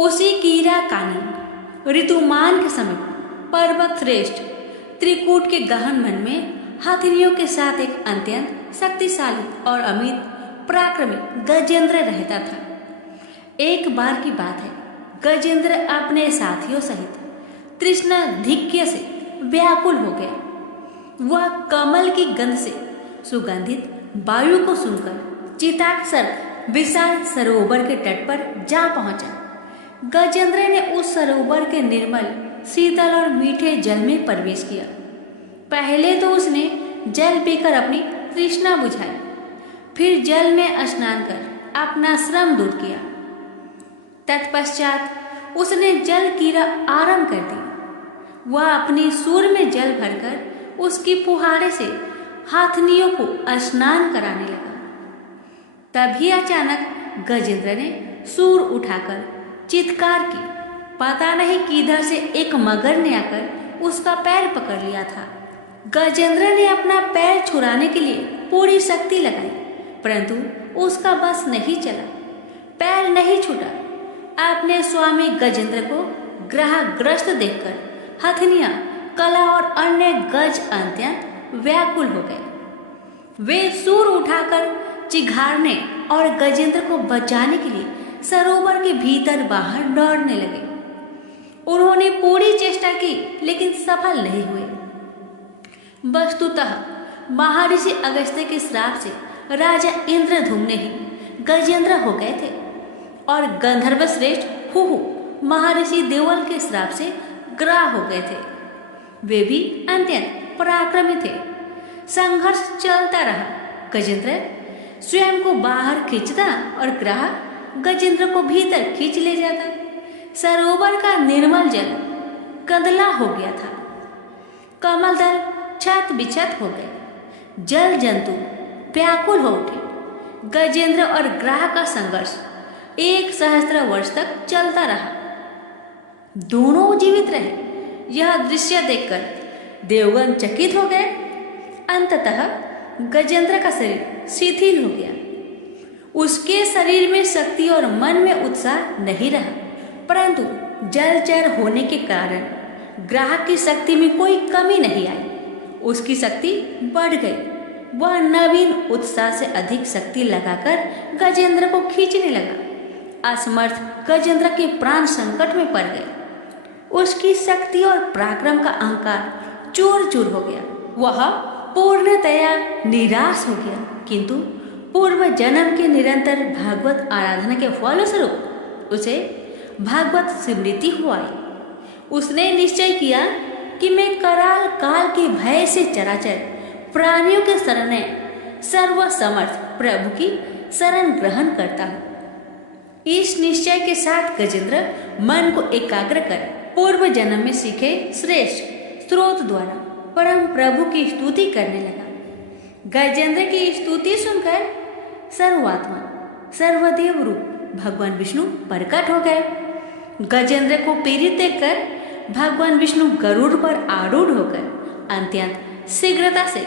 उसी कीड़ा कानन ऋतुमान के समीप पर्वत श्रेष्ठ त्रिकूट के गहन वन में हथनियों के साथ एक अत्यंत शक्तिशाली और अमित पराक्रमी गजेंद्र रहता था। एक बार की बात है, गजेंद्र अपने साथियों सहित तृष्णाधिक्य से व्याकुल हो गया। वह कमल की गंध से सुगंधित वायु को सुनकर चिताक्षर विशाल सरोवर के तट पर जा पहुंचा। गजेंद्र ने उस सरोवर के निर्मल शीतल और मीठे जल में प्रवेश किया। पहले तो उसने जल पीकर अपनी तृष्णा बुझाई, फिर जल में स्नान कर अपना श्रम दूर किया। तत्पश्चात उसने जल क्रीड़ा आरंभ कर दी। वह अपनी सूर में जल भरकर उसकी फुहारे से हाथनियों को स्नान कराने लगा। तभी अचानक गजेंद्र ने सूर उठाकर चित्कार की। पता नहीं किधर से एक मगर ने आकर उसका पैर पकड़ लिया था। गजेंद्र ने अपना पैर छुड़ाने के लिए पूरी शक्ति लगाई, परंतु उसका बस नहीं चला, पैर नहीं छूटा। अपने स्वामी गजेंद्र को ग्रहग्रस्त देखकर हथनियां, कला और अन्य गज अत्यंत व्याकुल हो गए। वे सूर उठाकर चिघाड़ने और गजेंद्र को बचाने के लिए सरोवर के भीतर बाहर दौड़ने लगे। उन्होंने पूरी चेष्टा की, लेकिन सफल नहीं हुए। वस्तुतः महर्षि अगस्त्य के श्राप से राजा इंद्रधुम्न ही गजेंद्र हो गए थे और गंधर्व श्रेष्ठ हुहु महर्षि देवल के श्राप से ग्रह हो गए थे। वे भी अत्यंत पराक्रमी थे। संघर्ष चलता रहा। गजेंद्र स्वयं को बाहर खींचता और ग्रह गजेंद्र को भीतर खींच ले जाता। सरोवर का निर्मल जल कंदला हो गया था। कमल दल छत बिछत हो गए। जल जंतु व्याकुल हो उठे। गजेंद्र और ग्रह का संघर्ष 1 सहस्त्र वर्ष तक चलता रहा। दोनों जीवित रहे। यह दृश्य देखकर देवगण चकित हो गए। अंततः गजेंद्र का शरीर शिथिल हो गया। उसके शरीर में शक्ति और मन में उत्साह नहीं रहा, परंतु जलचर होने के कारण ग्राहक की शक्ति में कोई कमी नहीं आई। उसकी शक्ति बढ़ गई। वह नवीन उत्साह से अधिक शक्ति लगाकर गजेंद्र को खींचने लगा। असमर्थ गजेंद्र के प्राण संकट में पड़ गए। उसकी शक्ति और पराक्रम का अहंकार चूर चूर हो गया। वह पूर्णतया निराश हो गया, किंतु पूर्व जन्म के निरंतर भागवत आराधना के फलस्वरूप उसे भागवत स्मृति हो आई। उसने निश्चय किया कि मैं कराल काल के भय से चराचर प्राणियों के शरण सर्वसमर्थ प्रभु की शरण ग्रहण करता हूँ। इस निश्चय के साथ गजेंद्र मन को एकाग्र कर पूर्व जन्म में सीखे श्रेष्ठ स्रोत द्वारा परम प्रभु की स्तुति करने लगा। गजेंद्र की स्तुति सुनकर सर्वात्मा सर्वदेव रूप भगवान विष्णु प्रकट हो गए। गजेंद्र को पीड़ित देखकर भगवान विष्णु गरुड़ पर आरूढ़ होकर अत्यंत शीघ्रता से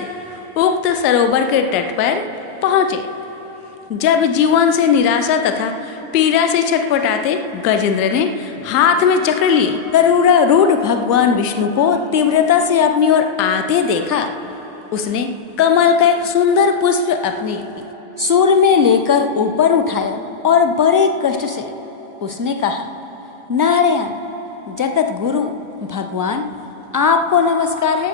उक्त सरोवर के तट पर पहुंचे। जब जीवन से निराशा तथा पीड़ा से छटपटाते गजेंद्र ने हाथ में चक्र लिए गरुड़ारूढ़ भगवान विष्णु को तीव्रता से अपनी ओर आते देखा। उसने कमल का एक सुंदर पुष्प अपनी सूर में लेकर ऊपर उठाया और बड़े कष्ट से उसने कहा, नारायण जगत गुरु भगवान, आपको नमस्कार है।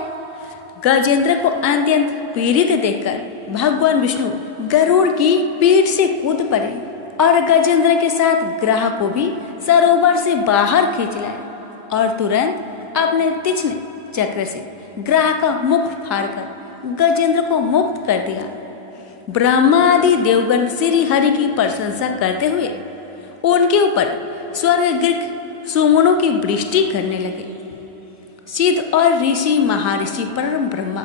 गजेंद्र को अत्यंत पीड़ित देखकर भगवान विष्णु गरुड़ की पीठ से कूद पड़े और गजेंद्र के साथ ग्रह को भी सरोवर से बाहर खींच लाए और तुरंत अपने तीक्ष्ण चक्र से ग्रह का मुख फाड़कर गजेंद्र को मुक्त कर दिया। ब्रह्मा आदि देवगण श्री हरि की प्रशंसा करते हुए उनके ऊपर स्वर्ग सुमनों की वृष्टि करने लगे। सिद्ध और ऋषि महर्षि परम ब्रह्मा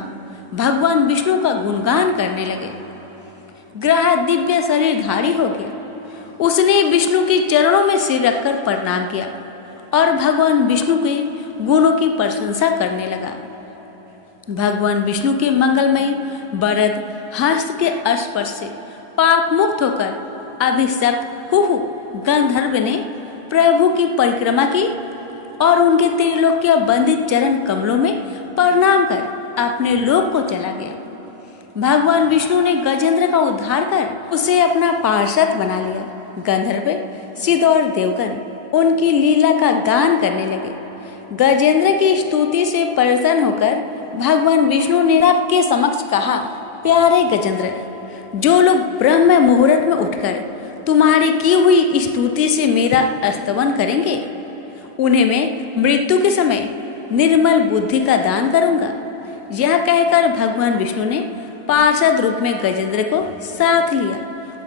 भगवान विष्णु का गुणगान करने लगे। ग्रह दिव्य शरीरधारी हो गया। उसने विष्णु के चरणों में सिर रखकर प्रणाम किया और भगवान विष्णु के गुणों की प्रशंसा करने लगा। भगवान विष्णु के मंगलमयी वरद हस्त के स्पर्श से पाप मुक्त होकर अभिशप्त हुहु गंधर्व ने प्रभु की परिक्रमा की और उनके त्रिलोक्य बंदित चरण कमलों में प्रणाम कर अपने लोक को चला गया। भगवान विष्णु ने गजेंद्र का उद्धार कर उसे अपना पार्षद बना लिया। गंधर्व सिद्ध और देवगण उनकी लीला का गान करने लगे। गजेंद्र की स्तुति से प्रसन्न होकर भगवान विष्णु ने सबके समक्ष कहा, प्यारे गजेंद्र, जो लोग ब्रह्म मुहूर्त में उठकर तुम्हारी की हुई स्तुति से मेरा स्तवन करेंगे, उन्हें मैं मृत्यु के समय निर्मल बुद्धि का दान करूंगा। यह कहकर भगवान विष्णु ने पार्षद रूप में गजेंद्र को साथ लिया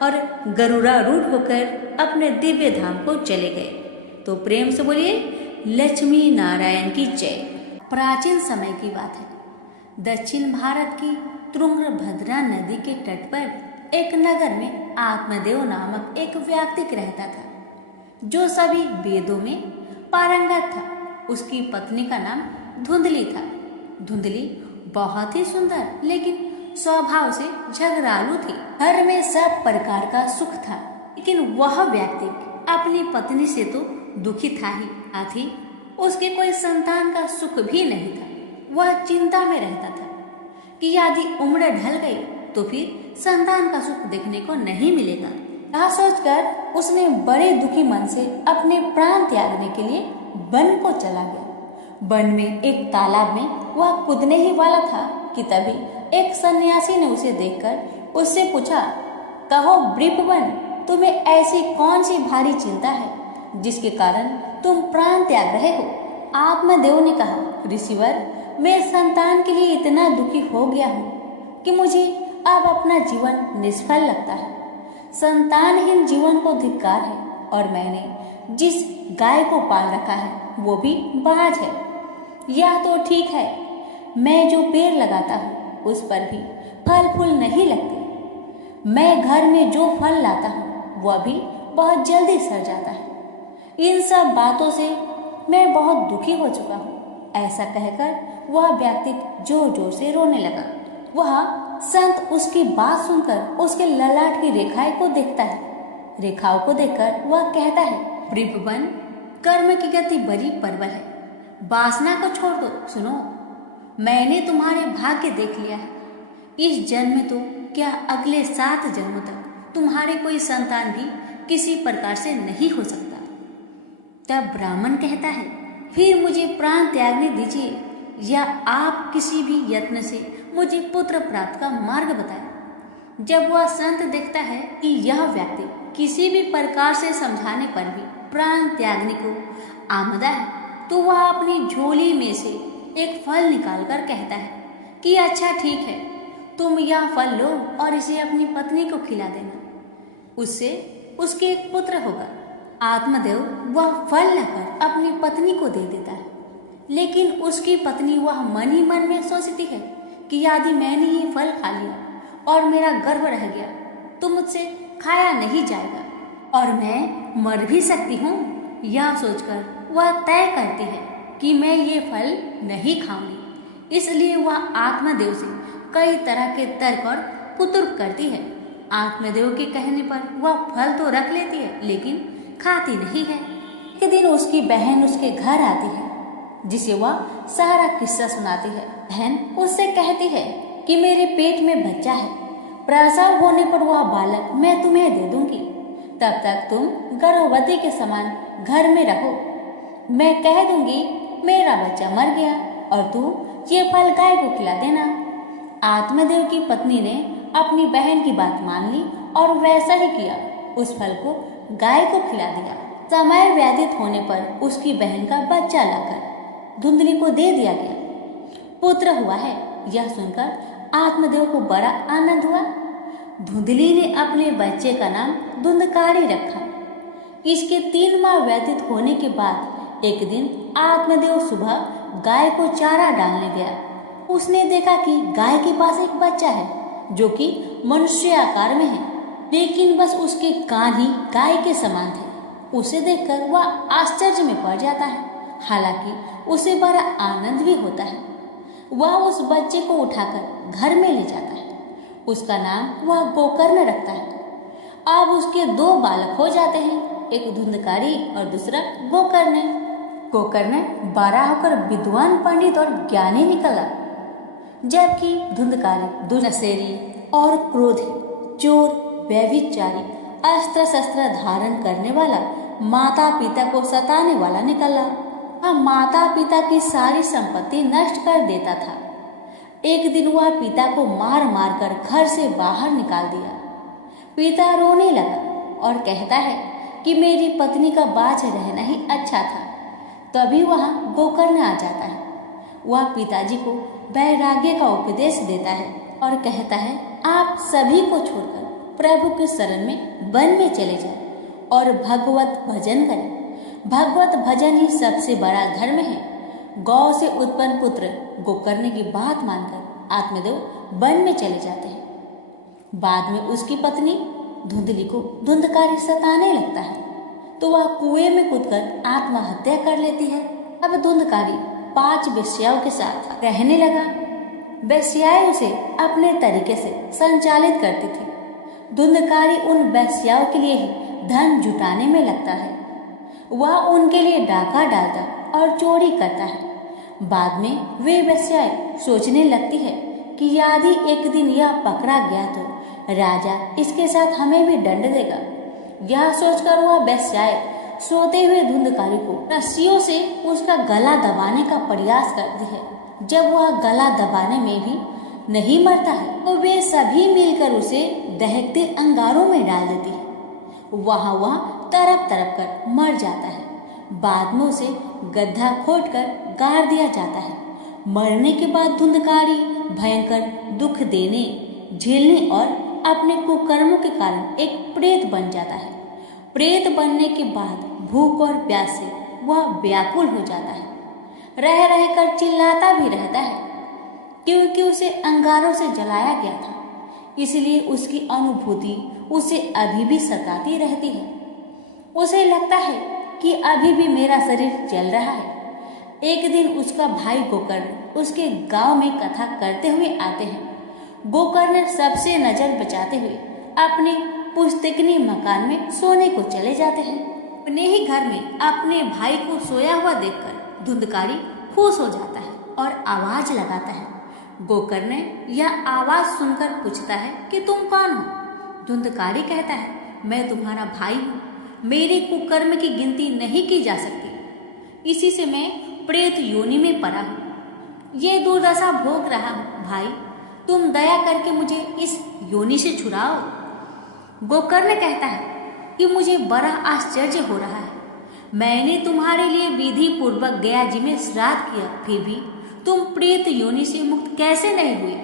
और गरुड़ारूढ़ होकर अपने दिव्य धाम को चले गए। तो प्रेम से बोलिए लक्ष्मी नारायण की जय। प्राचीन समय की बात है। दक्षिण भारत की तुंगभद्रा नदी के तट पर एक नगर में आत्मदेव नामक एक व्यक्ति रहता था, जो सभी वेदों में पारंगत था। उसकी पत्नी का नाम धुंधली था। धुंधली बहुत ही सुंदर लेकिन स्वभाव से झगड़ालू थी। घर में सब प्रकार का सुख था, लेकिन वह व्यक्ति अपनी पत्नी से तो दुखी था ही, साथ ही उसके कोई संतान का सुख भी नहीं था। वह चिंता में रहता था कि यदि उम्र ढल गई तो फिर संतान का सुख देखने को नहीं मिलेगा। यह सोचकर उसने बड़े दुखी मन से अपने प्राण त्यागने के लिए वन को चला गया। वन में एक तालाब में वह कूदने ही वाला था कि तभी एक सन्यासी ने उसे देखकर उससे पूछा, कहो वृपवन, तुम्हें ऐसी कौन सी भारी चिंता है जिसके कारण तुम प्राण त्याग रहे हो? आत्मदेव ने कहा, ऋषिवर, मैं संतान के लिए इतना दुखी हो गया हूँ कि मुझे अब अपना जीवन निष्फल लगता है। संतानहीन जीवन को धिक्कार है और मैंने जिस गाय को पाल रखा है वो भी बाज है। यह तो ठीक है, मैं जो पेड़ लगाता हूँ उस पर भी फल फूल नहीं लगते। मैं घर में जो फल लाता हूँ वह भी बहुत जल्दी सड़ जाता है। इन सब बातों से मैं बहुत दुखी हो चुका हूँ। ऐसा कहकर वह व्यक्ति जोर जोर से रोने लगा। वह संत उसकी बात सुनकर उसके ललाट की रेखाएं को देखता है। रेखाओं को देखकर वह कहता है, वृपवन, कर्म की गति बड़ी प्रबल है, वासना को छोड़ दो। सुनो, मैंने तुम्हारे भाग्य देख लिया है। इस जन्म में तो क्या अगले 7 जन्मों तक तुम्हारे कोई संतान भी किसी प्रकार से नहीं हो सकता। तब ब्राह्मण कहता है, फिर मुझे प्राण त्यागने दीजिए या आप किसी भी यत्न से मुझे पुत्र प्राप्त का मार्ग बताएं। जब वह संत देखता है कि यह व्यक्ति किसी भी प्रकार से समझाने पर भी प्राण त्यागने को आमदा है, तो वह अपनी झोली में से एक फल निकालकर कहता है कि अच्छा ठीक है, तुम यह फल लो और इसे अपनी पत्नी को खिला देना, उससे उसके एक पुत्र होगा। आत्मदेव वह फल लाकर अपनी पत्नी को दे देता है, लेकिन उसकी पत्नी वह मन ही मन में सोचती है कि यदि मैंने ये फल खा लिया और मेरा गर्भ रह गया तो मुझसे खाया नहीं जाएगा और मैं मर भी सकती हूँ। यह सोचकर वह तय करती है कि मैं ये फल नहीं खाऊंगी। इसलिए वह आत्मदेव से कई तरह के तर्क और कुतर्क करती है। आत्मदेव के कहने पर वह फल तो रख लेती है लेकिन खाती नहीं है। एक दिन उसकी बहन उसके घर आती है, जिसे वह सारा किस्सा सुनाती है। बहन उससे कहती है कि मेरे पेट में बच्चा है, प्रसव होने पर वह बालक मैं तुम्हें दे दूंगी, तब तक तुम गर्भवती के समान घर में रहो। मैं कह दूंगी मेरा बच्चा मर गया और तू ये फल गाय को खिला देना। आत्मदेव की पत्नी ने अपनी बहन की बात मान ली और वैसा ही किया। उस फल को गाय को खिला दिया। समय व्यतीत होने पर उसकी बहन का बच्चा लाकर धुंधली को दे दिया गया। पुत्र हुआ है, यह सुनकर आत्मदेव को बड़ा आनंद हुआ। धुंधली ने अपने बच्चे का नाम धुंधकारी रखा। इसके 3 माह व्यतीत होने के बाद एक दिन आत्मदेव सुबह गाय को चारा डालने गया। उसने देखा कि गाय के पास एक बच्चा है जो कि मनुष्य आकार में है, लेकिन बस उसके कान ही गाय के समान थे। उसे देखकर वह आश्चर्य में पड़ जाता है, हालांकि उसे बड़ा आनंद भी होता है। वह उस बच्चे को उठाकर घर में ले जाता है। उसका नाम वह गोकर्ण रखता है। अब उसके दो बालक हो जाते हैं, एक धुंधकारी और दूसरा गोकर्ण। गोकर्ण बड़ा होकर विद्वान, पंडित और ज्ञानी निकला, जबकि धुंधकारी दुर्नसेरी और क्रोधी, चोर, व्यभिचारी, अस्त्र शस्त्र धारण करने वाला, माता पिता को सताने वाला निकला। वह माता पिता की सारी संपत्ति नष्ट कर देता था। एक दिन वह पिता को मार मार कर घर से बाहर निकाल दिया। पिता रोने लगा और कहता है कि मेरी पत्नी का बाँच रहना ही अच्छा था। तभी वहाँ गोकर्ण आ जाता है। वह पिताजी को वैराग्य का उपदेश देता है और कहता है, आप सभी को छोड़कर प्रभु के शरण में वन में चले जाएं और भगवत भजन करें। भगवत भजन ही सबसे बड़ा धर्म है। गौ से उत्पन्न पुत्र गोकर्ण की बात मानकर आत्मदेव वन में चले जाते हैं। बाद में उसकी पत्नी धुंधली को धुंधकारी सताने लगता है, तो वह कुएं में कूदकर आत्महत्या कर लेती है। अब धुंधकारी 5 वेश्याओं के साथ रहने लगा। वेश्याएं उसे अपने तरीके से संचालित करती थी। धुंधकारी उन वेश्याओं के लिए ही धन जुटाने में लगता है। वह उनके लिए डाका डालता और चोरी करता है। बाद में वे वेश्याएं सोचने लगती है कि यदि एक दिन यह पकड़ा गया तो राजा इसके साथ हमें भी दंड देगा। यह सोचकर वह वेश्याएं सोते हुए धुंधकारी को रस्सियों से उसका गला दबाने का प्रयास करती है। जब वह गला दबाने में भी नहीं मरता है तो वे सभी मिलकर उसे दहकते अंगारों में डाल देती है। वह तड़प तड़प कर मर जाता है। बाद में उसे गड्ढा खोदकर गाड़ दिया जाता है। मरने के बाद धुंधकारी भयंकर दुख देने, झेलने और अपने कुकर्मों के कारण एक प्रेत बन जाता है। प्रेत बनने के बाद भूख और प्यास से वह व्याकुल हो जाता है। रह रहकर चिल्लाता भी रहता है, क्योंकि उसे अंगारों से जलाया गया था। इसलिए उसकी अनुभूति उसे अभी भी सताती रहती है। उसे लगता है कि अभी भी मेरा शरीर जल रहा है। एक दिन उसका भाई गोकर्ण उसके गांव में कथा करते हुए आते हैं। गोकर्ण सबसे नजर बचाते हुए अपने पुस्तकनी मकान में सोने को चले जाते हैं। अपने ही घर में अपने भाई को सोया हुआ देखकर धुंधकारी खुश हो जाता है और आवाज लगाता है। गोकर्ण यह आवाज सुनकर पूछता है कि तुम कौन हो? धुंधकारी कहता है, मैं तुम्हारा भाई हूँ। मेरे कुकर्म की गिनती नहीं की जा सकती। इसी से मैं प्रेत योनि में पड़ा हूँ। ये दुर्दशा भोग रहा हूँ। भाई, तुम दया करके मुझे इस योनि से छुड़ाओ। गोकर्ण कहता है कि मुझे बड़ा आश्चर्य हो रहा है। मैंने तुम्हारे लिए विधि पूर्वक गया जी में श्राद्ध किया, फिर भी तुम प्रेत योनि से मुक्त कैसे नहीं हुए?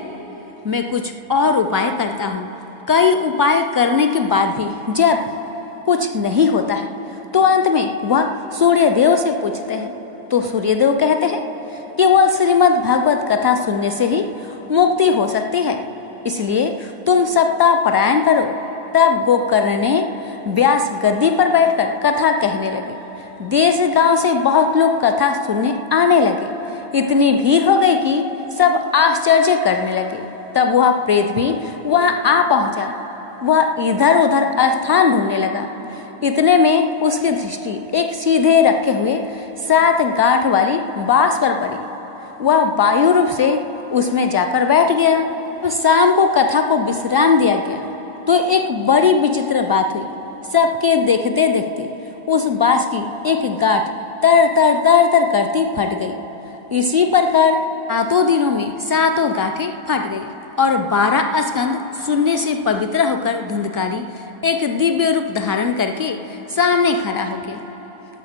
मैं कुछ और उपाय करता हूँ। कई उपाय करने के बाद भी जब कुछ नहीं होता है तो अंत में वह सूर्यदेव से पूछते हैं, तो सूर्यदेव कहते हैं कि वह श्रीमद् भागवत कथा सुनने से ही मुक्ति हो सकती है, इसलिए तुम सप्ताह पारायण करो। तब गोकर्ण ने व्यास गद्दी पर बैठकर कथा कहने लगे। देश गांव से बहुत लोग कथा सुनने आने लगे। इतनी भीड़ हो गई कि सब आश्चर्य करने लगे। तब वह प्रेत भी वहां आ पहुंचा। वह इधर उधर स्थान ढूंढने लगा। इतने में उसकी दृष्टि एक सीधे रखे हुए 7 गांठ वाली बांस पर पड़ी। वह वायु रूप से उसमें जाकर बैठ गया। तो शाम को कथा को विश्राम दिया गया तो एक बड़ी विचित्र बात हुई। सबके देखते देखते उस बांस की एक गांठ तर तर तर तर करती फट गई। इसी प्रकार 7 दिनों में 7 गांठें फट गई और 12 स्कंद सुनने से पवित्र होकर धुंधकारी एक दिव्य रूप धारण करके सामने खड़ा हो गया।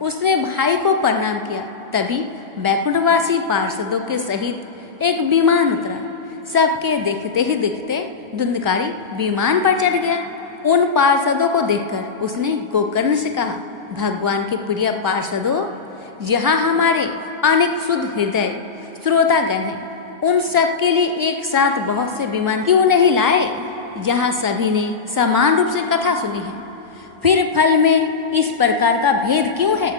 उसने भाई को प्रणाम किया। तभी बैकुंठवासी पार्षदों के सहित एक विमान उतरा। सबके देखते ही देखते धुंधकारी विमान पर चढ़ गया। उन पार्षदों को देखकर उसने गोकर्ण से कहा, भगवान के प्रिय पार्षदों, यहाँ हमारे अनेक शुद्ध हृदय श्रोतागण हैं। उन सब के लिए एक साथ बहुत से विमान क्यों नहीं लाए? जहाँ सभी ने समान रूप से कथा सुनी है। फिर फल में इस प्रकार का भेद क्यों है?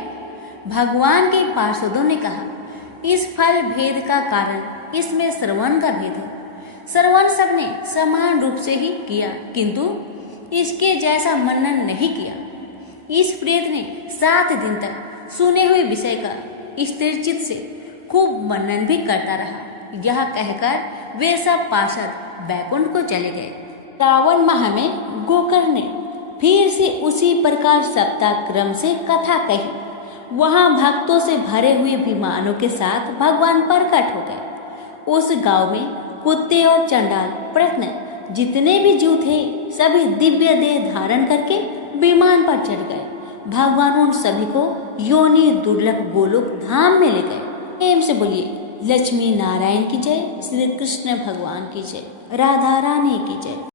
भगवान के पार्षदों ने कहा, इस फल भेद का कारण इसमें श्रवण का भेद है। श्रवण सबने समान रूप से ही किया, किंतु इसके जैसा मनन नहीं किया। इस प्रेत ने 7 दिन तक सुने हुए विषय का स्थिर चित्त से खूब मनन भी करता रहा। यह कहकर वे सब पार्षद बैकुंठ को चले गए। श्रावण माह में गोकर्ण ने फिर से उसी प्रकार सप्ताह क्रम से कथा कही। वहां भक्तों से भरे हुए विमानों के साथ भगवान प्रकट हो गए। उस गांव में कुत्ते और चंडाल प्रश्न जितने भी जीव थे सभी दिव्य देह धारण करके विमान पर चढ़ गए। भगवान उन सभी को योनि दुर्लभ गोलोक धाम में ले गए। प्रेम से बोलिए लक्ष्मी नारायण की जय, श्री कृष्ण भगवान की जय, राधा रानी की जय।